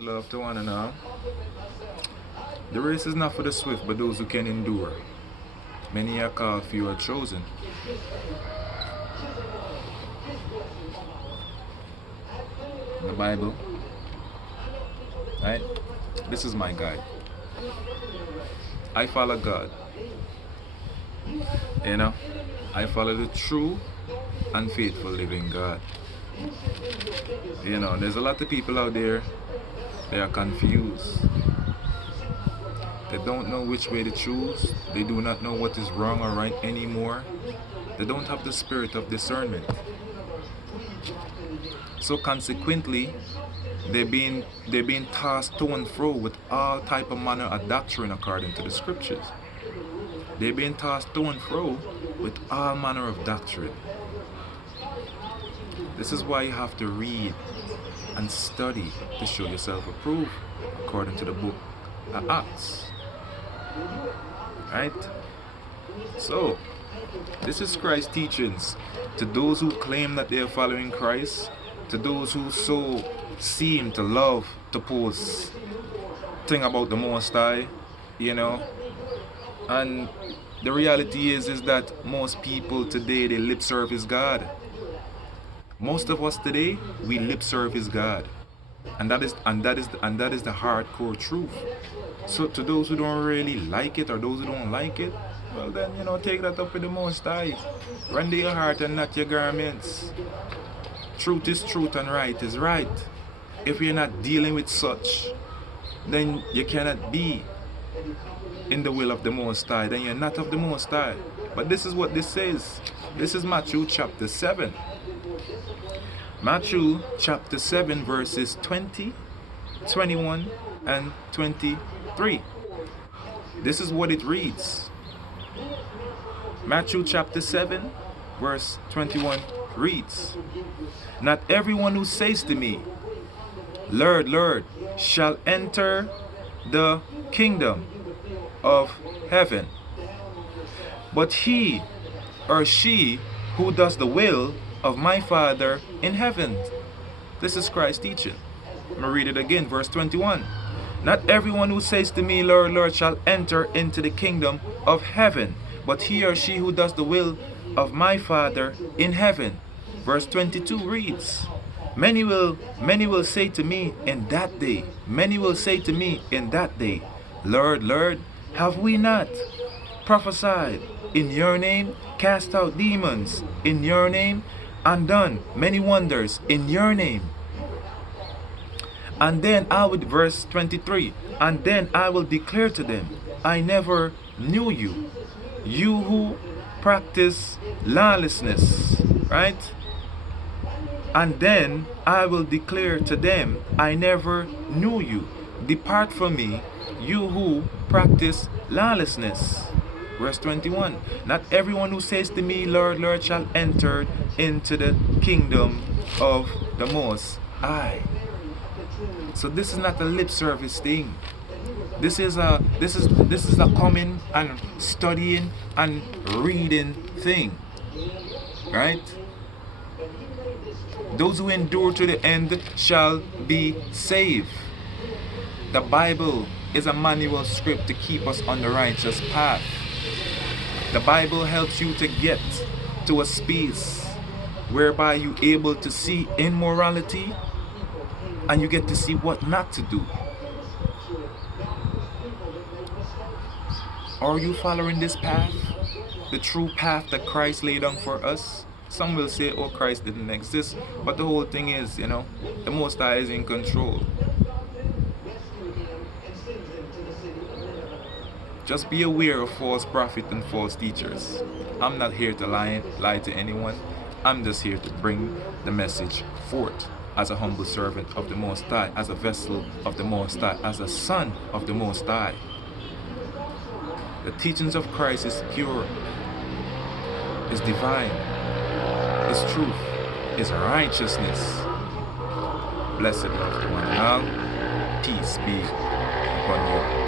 Love to one and all. The race is not for the swift, but those who can endure. Many are called, few are chosen. The Bible, right? This is my guide. I follow God. You know, I follow the true and faithful living God. You know, there's a lot of people out there, they are confused. They don't know which way to choose. They do not know what is wrong or right anymore. They don't have the spirit of discernment. So consequently, they're being tossed to and fro with all type of manner of doctrine according to the scriptures. They're being tossed to and fro with all manner of doctrine. This is why you have to read and study to show yourself approved according to the book of Acts. Right? So, this is Christ's teachings to those who claim that they are following Christ, to those who so seem to love to post thing about the Most High, you know. And the reality is that most people today, they lip service God. Most of us today, we lip service God. And that is the hardcore truth. So to those who don't really like it, or those who don't like it, well then, you know, take that up with the Most High. Render your heart and not your garments. Truth is truth and right is right. If you're not dealing with such, then you cannot be in the will of the Most High. Then you're not of the Most High. But this is what this says. This is Matthew chapter 7. Matthew chapter 7 verses 20, 21, and 23. This is what it reads. Matthew chapter 7 verse 21 reads, "Not everyone who says to me, 'Lord, Lord,' shall enter the kingdom of heaven, but he or she who does the will of my Father in heaven." This is Christ's teaching. I'm going to read it again, verse 21. "Not everyone who says to me, 'Lord, Lord,' shall enter into the kingdom of heaven, but he or she who does the will of my Father in heaven." Verse 22 reads, many will say to me in that day, many will say to me in that day, 'Lord, Lord, have we not prophesied in your name, cast out demons in your name, and done many wonders in your name?' And then I would," verse 23, "and then I will declare to them, 'I never knew you, you who practice lawlessness,'" right? "And then I will declare to them, 'I never knew you. Depart from me, you who practice lawlessness.'" Verse 21, "Not everyone who says to me, 'Lord, Lord,' shall enter into the kingdom of the Most High." So this is not a lip service thing. This is a coming and studying and reading thing. Right? "Those who endure to the end shall be saved." The Bible is a manual script to keep us on the righteous path. The Bible helps you to get to a space whereby you're able to see immorality and you get to see what not to do. Are you following this path? The true path that Christ laid down for us? Some will say, "Oh, Christ didn't exist." But the whole thing is, you know, the Most High is in control. Just be aware of false prophets and false teachers. I'm not here to lie to anyone. I'm just here to bring the message forth as a humble servant of the Most High, as a vessel of the Most High, as a son of the Most High. The teachings of Christ is pure, is divine, is truth, is righteousness. Blessed love to one and all. Peace be upon you.